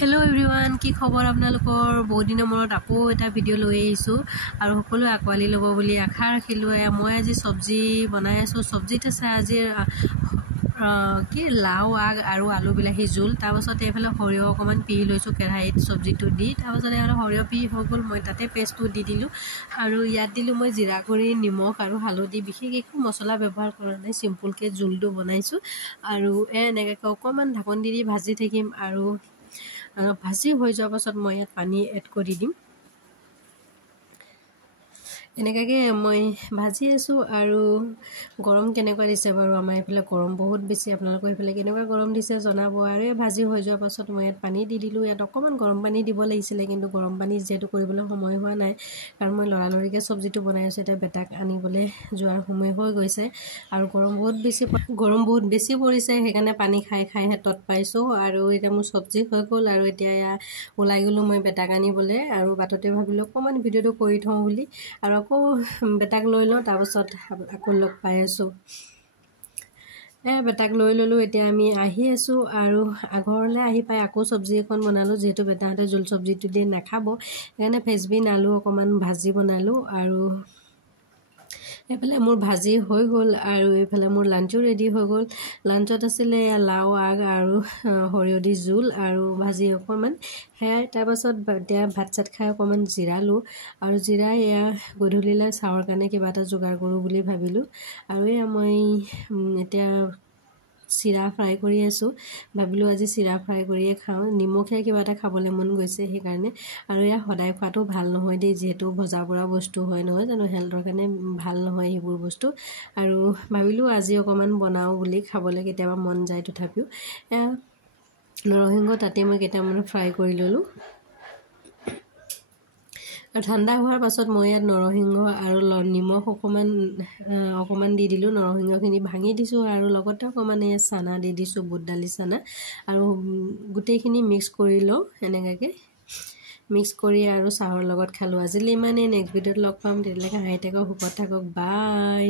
Hello everyone, কি খবৰ আপোনালোকৰ বহুত দিনৰ মূৰত আকৌ এটা ভিডিঅ' লৈ আহিছো আৰু সকলো আকোৱালি ল'ব বুলি আশা ৰাখিলো। মই আজি সবজি বনাই আছো। সবজিত আছে আজি কি লাও আগ আৰু আলু বিলাহী জোল। তাৰ পাছত এফালে সৰিয়হ অকমান পিহি লৈছো কেৰাহীত সবজিটো দি। তাৰ পাছত এফালে সৰিয়হ পিহি হৈ গ'ল, মই তাতে পেষ্টটো দি দিলো আৰু ইয়াত দিলো মই জিৰা গুড়ি, নিমখ আৰু হালধি। বিশেষ একো মছলা ব্যৱহাৰ কৰা নাই, সিম্পলকে জোলটো বনাইছো আৰু এনেকৈ অকমান ঢাকন দি ভাজি থাকিম আৰু ভাজি হৈ যোৱাৰ পাছত মই ইয়াত পানী এড কৰি দিম। এনেকৈ মই ভাজি আছো আৰু গৰম কেনেকুৱা দিছে বাৰু? আমাৰ এইফালে গৰম বহুত বেছি। আপোনালোকৰ এইফালে কেনেকুৱা গৰম দিছে জনাব। আৰু ভাজি হৈ যোৱাৰ পাছত মই ইয়াত পানী দি দিলোঁ। ইয়াত অকণমান গৰম পানী দিব লাগিছিলে, কিন্তু গৰম পানী যিহেতু কৰিবলৈ সময় হোৱা নাই, কাৰণ মই লৰালৰিকৈ চব্জিটো বনাই আছোঁ। এতিয়া বেটাক আনিবলৈ যোৱাৰ সময় হৈ গৈছে আৰু গৰম বহুত বেছি পৰিছে, সেইকাৰণে পানী খাই হাতত পাইছোঁ। আৰু এতিয়া মোৰ চব্জি হৈ গ'ল আৰু এতিয়া ওলাই গ'লোঁ মই বেটাক আনিবলৈ। আৰু বাটতে ভাবিলোঁ অকণমান ভিডিঅ'টো কৰি থওঁ বুলি আৰু আকৌ বেটাক লৈ লওঁ। তাৰপাছত আকৌ লগ পাই আছোঁ। বেটাক লৈ ল'লোঁ। এতিয়া আমি আহি আছোঁ আৰু ঘৰলৈ আহি পাই আকৌ চব্জি এখন বনালোঁ। যিহেতু বেটাহঁতে জোল চব্জিটো দিয়ে নাখাব, সেইকাৰণে ফেচবিন আলু অকণমান ভাজি বনালোঁ। আৰু এইফালে মোৰ ভাজি হৈ গ'ল আৰু এইফালে মোৰ লাঞ্চো ৰেডি হৈ গ'ল। লাঞ্চত আছিলে লাও আগ আৰু সৰিয়হ দি জোল আৰু ভাজি অকণমান সেয়াই। তাৰপাছত এতিয়া ভাত চাত খাই অকণমান জিৰালোঁ আৰু জিৰাই গধূলিলৈ চাহৰ কাৰণে কিবা এটা যোগাৰ কৰোঁ বুলি ভাবিলোঁ। আৰু মই এতিয়া চিৰা ফ্ৰাই কৰি আছোঁ। ভাবিলোঁ আজি চিৰা ফ্ৰাই কৰিয়ে খাওঁ, নিমখীয়া কিবা এটা খাবলৈ মন গৈছে সেইকাৰণে। আৰু সদায় খোৱাটো ভাল নহয় দেই, যিহেতু ভজা পৰা বস্তু হয় নহয় জানো, হেল্থৰ কাৰণে ভাল নহয় সেইবোৰ বস্তু। আৰু ভাবিলোঁ আজি অকণমান বনাওঁ বুলি, খাবলৈ কেতিয়াবা মন যায়। তথাপিও নৰসিংহ তাতে মই কেইটামান ফ্ৰাই কৰি ল'লোঁ। আৰু ঠাণ্ডা হোৱাৰ পাছত মই ইয়াত নৰসিংহ আৰু নিমখ অকণমান দি দিলোঁ। নৰসিংহখিনি ভাঙি দিছোঁ আৰু লগতে অকণমান চানা দি দিছোঁ, বুট দালি চানা, আৰু গোটেইখিনি মিক্স কৰি লওঁ। এনেকুৱাকৈ মিক্স কৰি আৰু চাহৰ লগত খালোঁ। আজিলৈ ইমানেই। নেক্সট ভিডিঅ'ত লগ পাম। তেতিয়ালৈকে হাঁহি থাকক, সুখত থাকক। বাই।